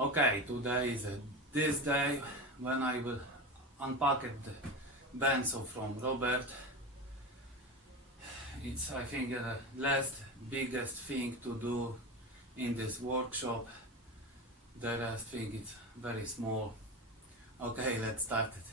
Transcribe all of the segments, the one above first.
Okay, today is this day when I will unpack the Bandsaw from Robert. It's, I think, the last biggest thing to do in this workshop. The rest thing is very small. Okay, let's start it.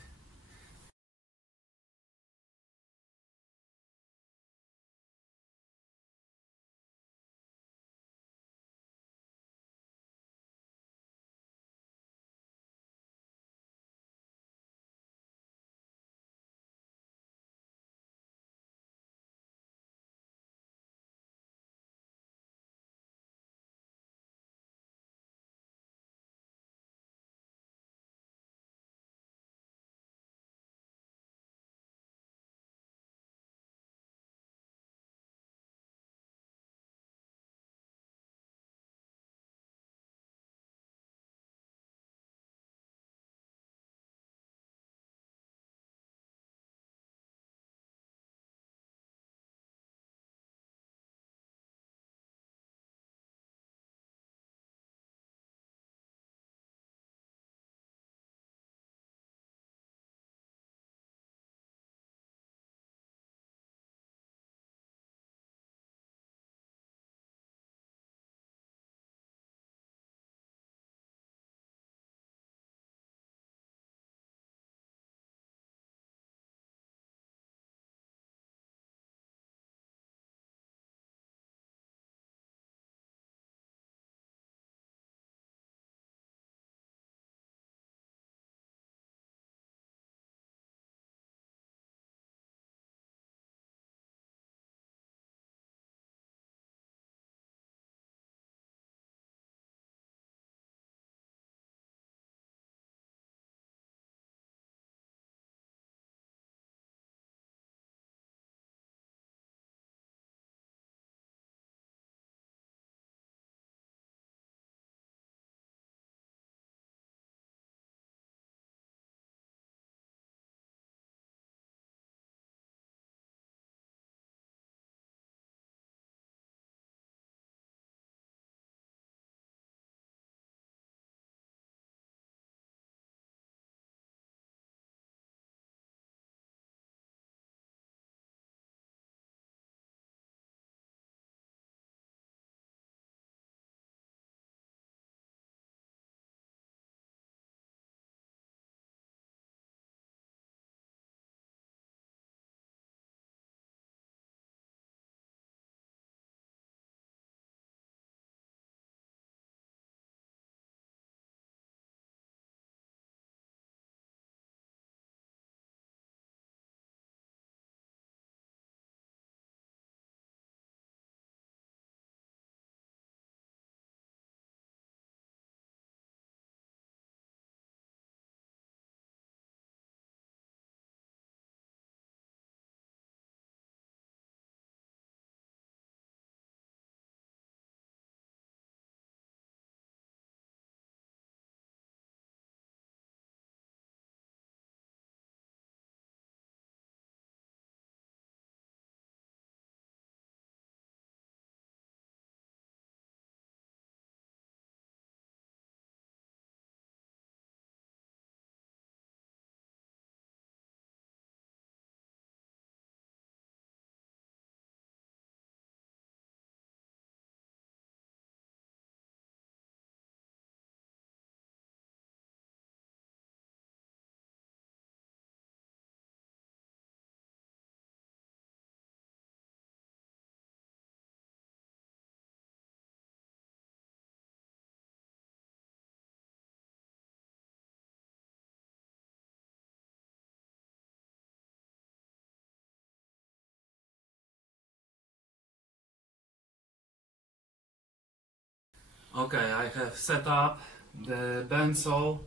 Okay, I have set up the bandsaw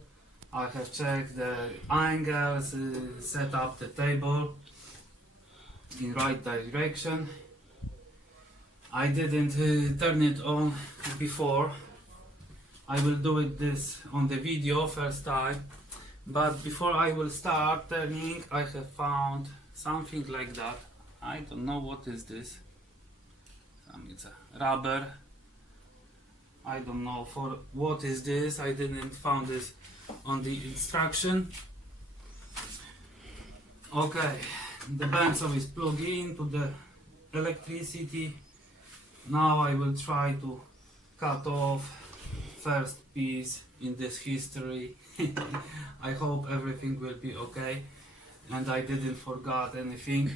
I have checked the angles, set up the table in right direction. I didn't turn it on before. I will do it this on the video first time, but before I will start turning, I have found something like that. I don't know what is this. It's a rubber. I don't know for what is this. I didn't found this on the instruction. Okay, the bandsaw is plugged in to the electricity. Now I will try to cut off first piece in this history. I hope everything will be okay and I didn't forget anything.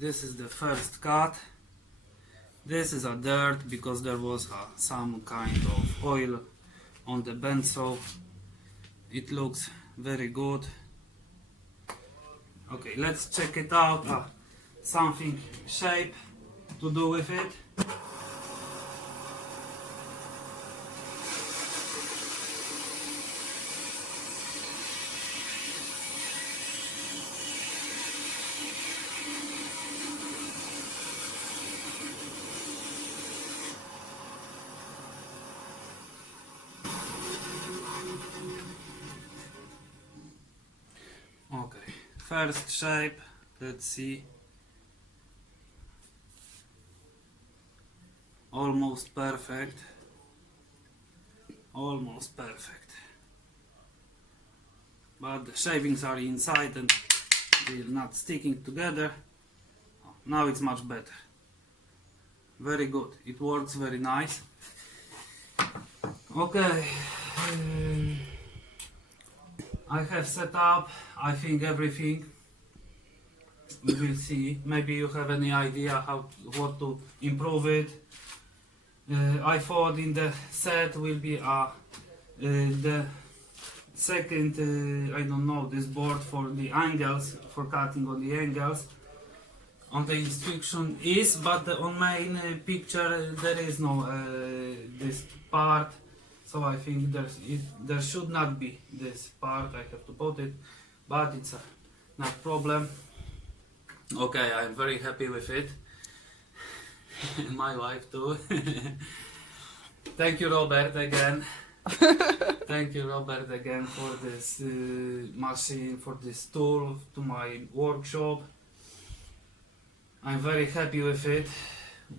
This is the first cut. This is a dirt because there was some kind of oil on the bandsaw. It looks very good. Okay, let's check it out. Something shape to do with it. Okay, first shape, let's see. Almost perfect. Almost perfect. But the shavings are inside and they're not sticking together. Now it's much better. Very good. It works very nice. Okay. I have set up, I think, everything. We will see. Maybe you have any idea what to improve it. I thought in the set will be the second, I don't know, this board for the angles, for cutting on the angles. On the instruction is, but on main picture there is no this part. So I think there should not be this part. I have to put it, but it's not problem. Okay, I'm very happy with it. My wife too. Thank you, Robert, again. Thank you, Robert, again for this machine, for this tool to my workshop. I'm very happy with it.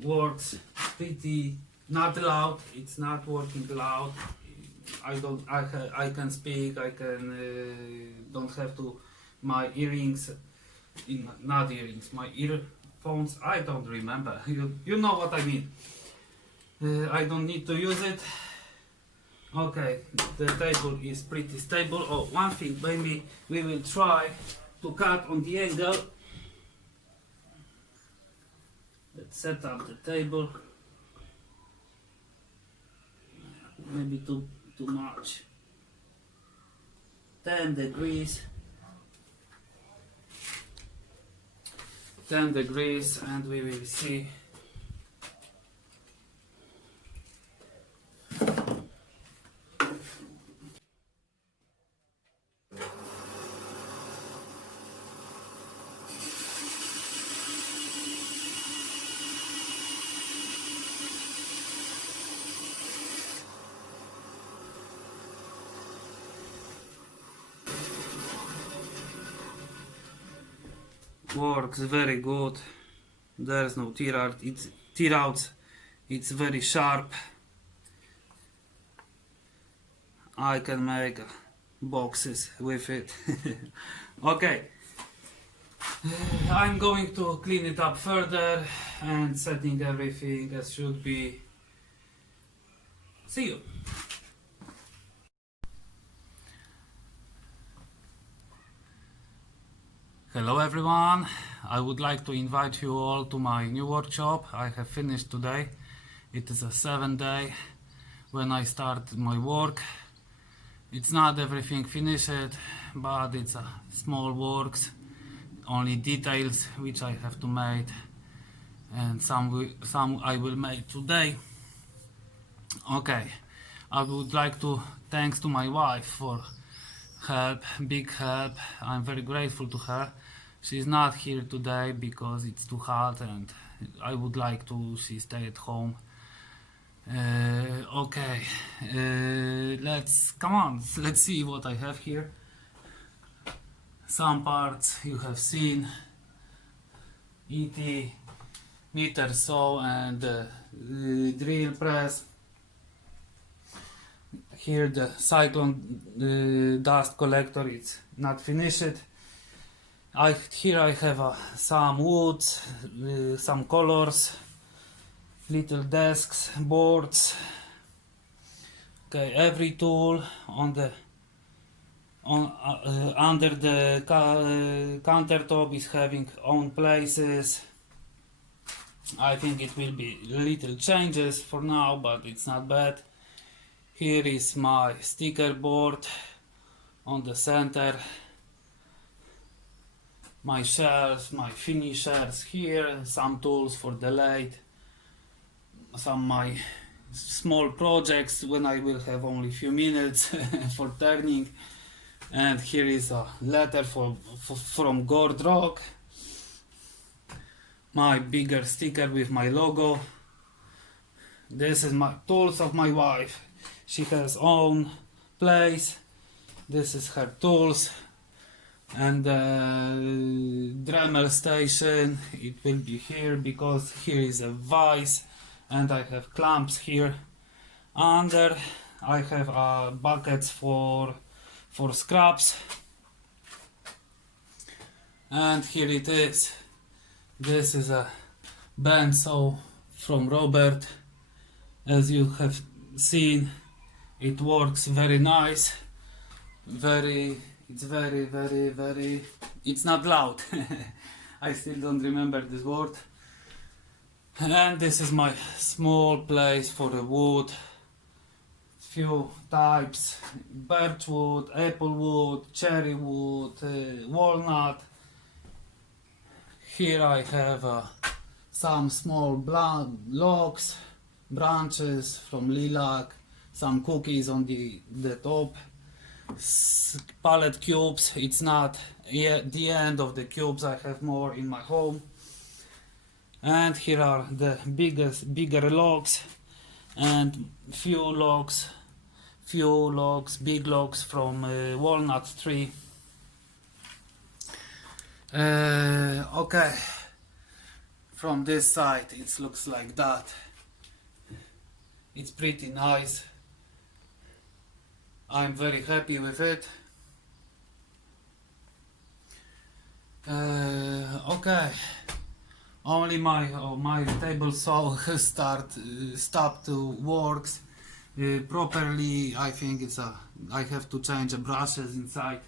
Works pretty. Not loud. It's not working loud. I can speak. I can don't have to my earrings. Not earrings. My earphones. I don't remember. You know what I mean. I don't need to use it. Okay, the table is pretty stable. Oh, one thing. Maybe we will try to cut on the angle. Let's set up the table. Maybe too much. 10 degrees. 10 degrees, and we will see. Works very good. There's no tear outs. It's very sharp. I can make boxes with it. Okay. I'm going to clean it up further and setting everything as should be. See you. Hello everyone, I would like to invite you all to my new workshop. I have finished today. It is a 7th day when I start my work. It's not everything finished, but it's a small works, only details which I have to make, and some I will make today. Okay, I would like to thanks to my wife for help, big help. I'm very grateful to her. She's not here today because it's too hot and I would like to she stay at home. Okay, let's see what I have here. Some parts you have seen, ET, meter saw and drill press. Here the cyclone dust collector, it's not finished. Here I have some woods, some colors, little desks, boards. Okay, every tool under the countertop is having own places. I think it will be little changes for now, but it's not bad. Here is my sticker board on the center, my shelves, my finishers here, some tools for the lathe, some my small projects when I will have only few minutes for turning. And here is a letter from Gord, my bigger sticker with my logo. This is my tools of my wife. She has own place. This is her tools, and the Dremel station, it will be here because here is a vise and I have clamps here. Under I have buckets for scraps, and here it is. This is a bandsaw from Robert. As you have seen, it works very nice. It's very, it's not loud. I still don't remember this word. And this is my small place for the wood. Few types: birch wood, apple wood, cherry wood, walnut. Here I have some small logs, branches from lilac, some cookies on the top, pallet cubes. It's not yet the end of the cubes, I have more in my home. And here are the bigger logs and few logs, big logs from walnut tree. Okay, from this side it looks like that. It's pretty nice. I'm very happy with it. Okay, only my table saw stopped to works properly. I think I have to change the brushes inside.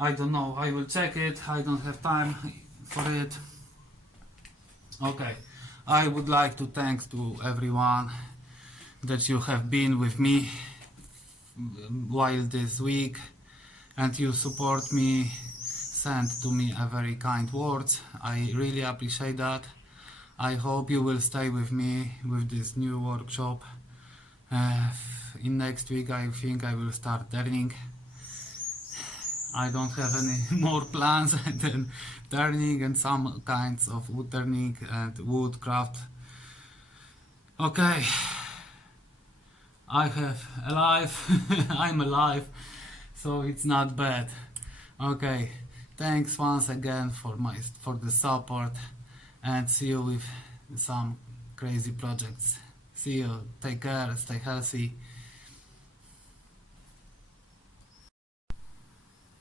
I don't know, I will check it. I don't have time for it. Okay, I would like to thank to everyone that you have been with me while this week, and you support me, send to me a very kind words. I really appreciate that. I hope you will stay with me with this new workshop. In next week I think I will start turning. I don't have any more plans than turning and some kinds of wood turning and woodcraft. Okay, I'm alive, so it's not bad. Okay, thanks once again for the support, and see you with some crazy projects. See you, take care, stay healthy.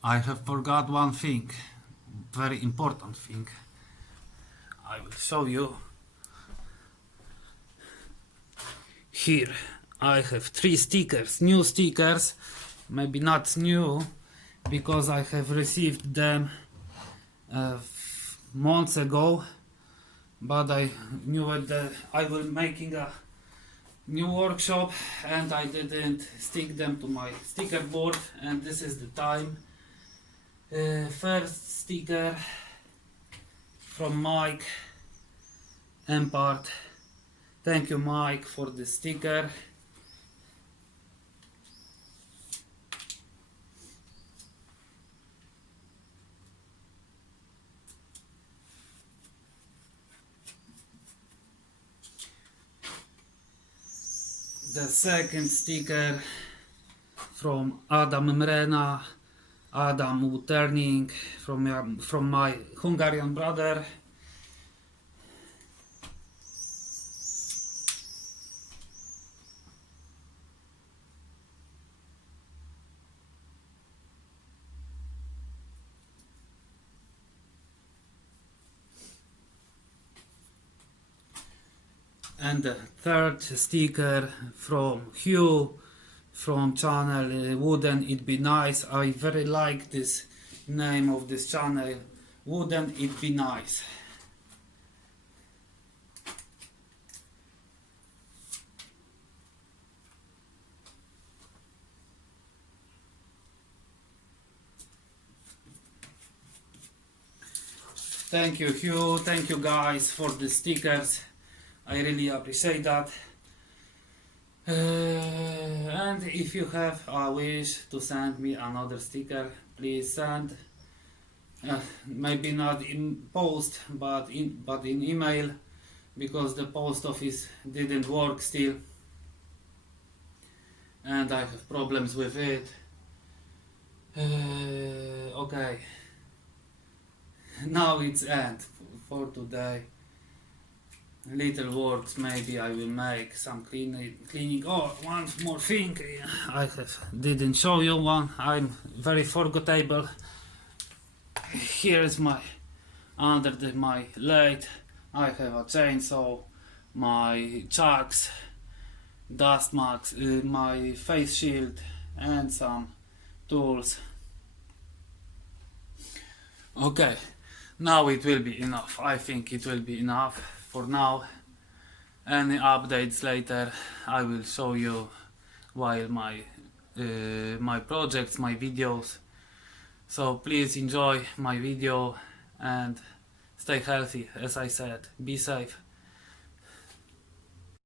I have forgot one thing, very important thing. I will show you. Here I have 3 stickers, new stickers, maybe not new, because I have received them months ago, but I knew that I was making a new workshop and I didn't stick them to my sticker board, and this is the time. First sticker from Mike, MPart. Thank you, Mike, for the sticker. The second sticker from Mrena, Woodturning, from my Hungarian brother. And the third sticker from Hugh, from channel Wouldn't It Be Nice. I very like this name of this channel, Wouldn't It Be Nice. Thank you, Hugh. Thank you guys for the stickers. I really appreciate that. And if you have a wish to send me another sticker, please send. Maybe not in post, but in email, because the post office didn't work still, and I have problems with it. Okay. Now it's end for today. Little works, maybe I will make some cleaning. Oh, one more thing I didn't show you one. I'm very forgettable. Here is my under my lathe. I have a chainsaw, my chucks, dust marks, my face shield, and some tools. Okay, now it will be enough. I think it will be enough for now. Any updates later I will show you while my projects, my videos. So please enjoy my video and stay healthy. As I said, be safe.